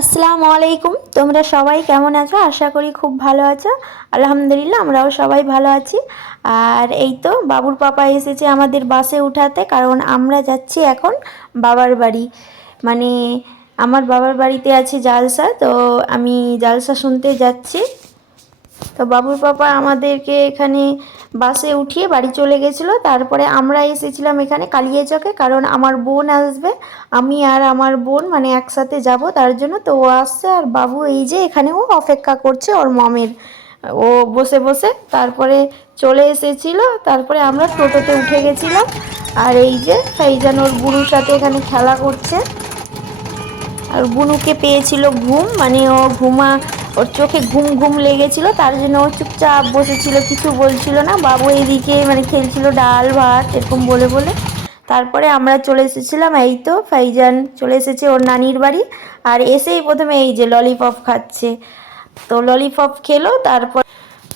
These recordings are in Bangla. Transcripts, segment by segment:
আসসালামু আলাইকুম। তোমরা সবাই কেমন আছো? আশা করি খুব ভালো আছো। আলহামদুলিল্লাহ আমরাও সবাই ভালো আছি। আর এই তো বাবুর পাপা এসেছে আমাদের বাসে উঠাতে, কারণ আমরা যাচ্ছি এখন বাবার বাড়ি। মানে আমার বাবার বাড়িতে আছে জালসা, তো আমি জালসা শুনতে যাচ্ছি। তো বাবুর পাপা আমাদেরকে এখানে বাসে উঠিয়ে বাড়ি চলে গেছিলো। তারপরে আমরা এসেছিলাম এখানে কালিয়াচকে, কারণ আমার বোন আসবে। আমি আর আমার বোন মানে একসাথে যাব, তার জন্য তো ও আসছে। আর বাবু এই যে এখানে ও অপেক্ষা করছে ওর মমের, ও বসে বসে তারপরে চলে এসেছিল। তারপরে আমরা টোটোতে উঠে গেছিলাম। আর এই যে ফাইজান ওর বুড়ুর সাথে এখানে খেলা করছে। আর বুনুকে পেয়েছিল ঘুম, মানে ও ওর চোখে ঘুম ঘুম লেগেছিল, তার জন্য ও চুপচাপ বসেছিল, কিছু বলছিল না। বাবু এইদিকে মানে খেলছিল ডাল ভাত এরকম বলে বলে। তারপরে আমরা চলে এসেছিলাম, এই তো ফাইজান চলে এসেছে ওর নানির বাড়ি। আর এসেই প্রথমে এই যে ললিপপ খাচ্ছে, তো ললিপপ খেলো। তারপর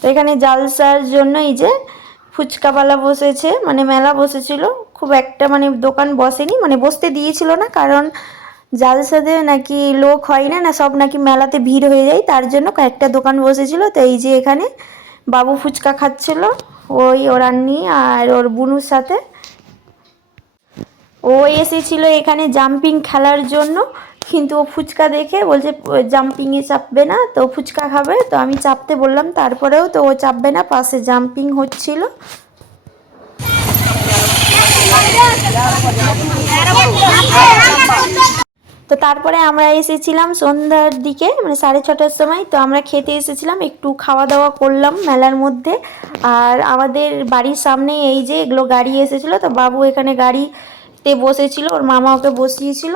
তো এখানে জালসার জন্য এই যে ফুচকাওয়ালা বসেছে, মানে মেলা বসেছিল। খুব একটা মানে দোকান বসেনি, মানে বসতে দিয়েছিল না, কারণ জালসাতে নাকি লোক হয় না, সব নাকি মেলাতে ভিড় হয়ে যায়, তার জন্য কয়েকটা দোকান বসেছিল। তো এই যে এখানে বাবু ফুচকা খাচ্ছিল, ওই ওর আন্নি আর ওর বুনুর সাথে। ও এসেছিল এখানে জাম্পিং খেলার জন্য, কিন্তু ও ফুচকা দেখে বলছে জাম্পিংয়ে চাপবে না, তো ফুচকা খাবে। তো আমি চাপতে বললাম, তারপরেও তো ও চাপবে না, পাশে জাম্পিং হচ্ছিল। তো তারপরে আমরা এসেছিলাম সন্ধ্যার দিকে, মানে 6:30টার সময়। তো আমরা খেতে এসেছিলাম, একটু খাওয়া দাওয়া করলাম মেলার মধ্যে। আর আমাদের বাড়ির সামনে এই যে এগুলো গাড়ি এসেছিলো, তো বাবু এখানে গাড়িতে বসেছিল, ওর মামা ওকে বসিয়েছিল।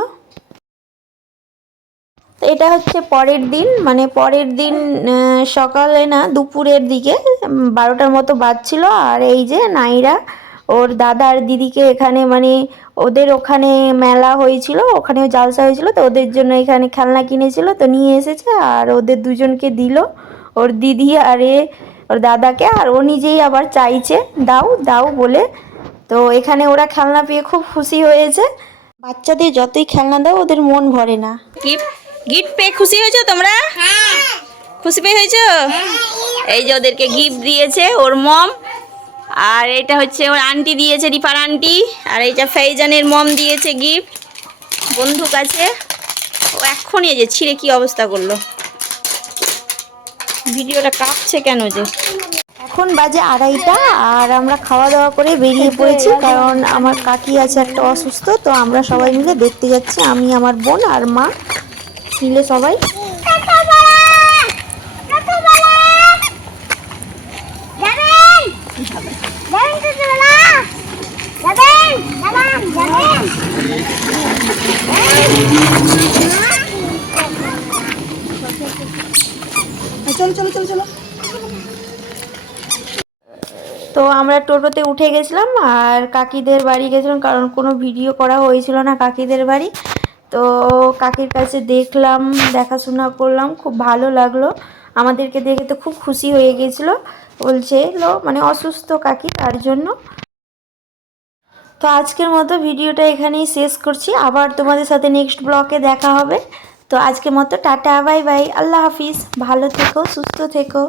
তো এটা হচ্ছে পরের দিন, মানে পরের দিন সকালে না দুপুরের দিকে 12টার মতো বাজছিল। আর এই যে নাইরা ওর দাদা আর দিদিকে এখানে মানে ওদের ওখানে মেলা হয়েছিল, ওখানেও জালসা হয়েছিল, তো ওদের জন্য এখানে খেলনা কিনেছিল, তো নিয়ে এসেছে। আর ওদের দুজনকে দিল, ওর দিদি আর ওর দাদাকে। আর ও নিজেই আবার চাইছে দাও দাও বলে। তো এখানে ওরা খেলনা পেয়ে খুব খুশি হয়েছে। বাচ্চাদের যতই খেলনা দাও ওদের মন ভরে না। গিফট গিফট পেয়ে খুশি হয়েছো তোমরা? খুশি পেয়ে হয়েছো? এই যে ওদেরকে গিফট দিয়েছে ওর মম। আর এটা হচ্ছে ওর আন্টি দিয়েছে, রিফার আন্টি। আর এইটা ফেইজানের মম দিয়েছে গিফট বন্ধু কাছে। ও এক্ষুনি এই যে ছিঁড়ে কি অবস্থা করলো। ভিডিওটা কাঁপছে কেন যে? এখন বাজে 2:30, আর আমরা খাওয়া দাওয়া করে বেরিয়ে পড়েছি, কারণ আমার কাকি আছে একটা অসুস্থ, তো আমরা সবাই মিলে দেখতে যাচ্ছি, আমি আমার বোন আর মা মিলে সবাই। চলো চলো চলো চলো। তো আমরা টোটোতে উঠে গেছিলাম আর কাকিদের বাড়ি গেছিলাম, কারণ কোনো ভিডিও করা হয়েছিল না কাকিদের বাড়ি। তো কাকির কাছে দেখলাম, দেখাশোনা করলাম, খুব ভালো লাগলো। আমাদেরকে দেখে তো খুব খুশি হয়ে গেছিলো, বলছে মানে অসুস্থ কাকি, তার জন্য। তো আজকের মতো ভিডিওটা এখানেই শেষ করছি, আবার তোমাদের সাথে নেক্সট ব্লগে দেখা হবে। তো আজকের মতো টাটা, বাই বাই, আল্লাহ হাফিজ, ভালো থেকো, সুস্থ থেকো।